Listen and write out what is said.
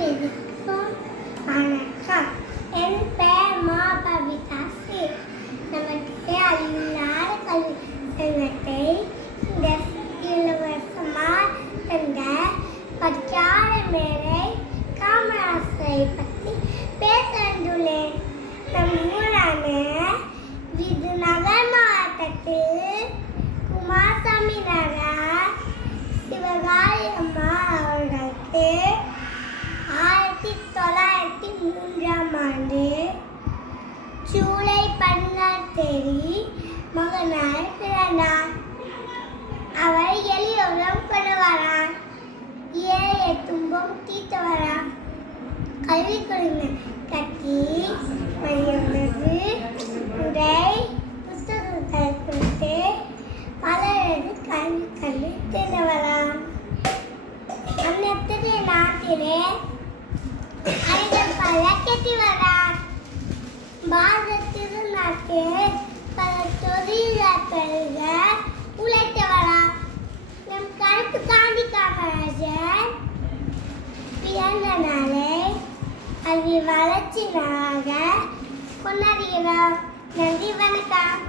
அனைவருக்கும் வணக்கம். என் பெயர் மா பவிதாசி. நமக்கு அல்லாத கல்வி சங்கத்தை இந்த இலவசமாக தந்த பச்சார மேலை காமராசரை பற்றி பேச வந்துள்ளேன். நம் ஊரான விருதுநகர் மாவட்டத்தில் குமாரசாமி நகர் சிவகாளி அம்மா அவர்களுக்கு 1903 ஜூலை 16 மகனாய் பிறந்தார். அவர் எளியோரம் கொண்டவரார். ஏழை துன்பம் தீர்த்தவரார். கல்வி குழுவினர் கட்டி மையமது உரை புத்தகங்களை கொடுத்து பலரது கல்வி தேர்ந்தவரார். அந்நத்திலே நாட்டிலே பல கெட்டிவரார். பாரத திருநாட்டில் பல தொழிலாளர்கள உழைத்தவரார். நம் கருப்பு காந்தி காமராஜர் பிறந்த நாளை கல்வி வளர்ச்சி நாளாக கொண்டாடுகிறோம். நன்றி, வணக்கம்.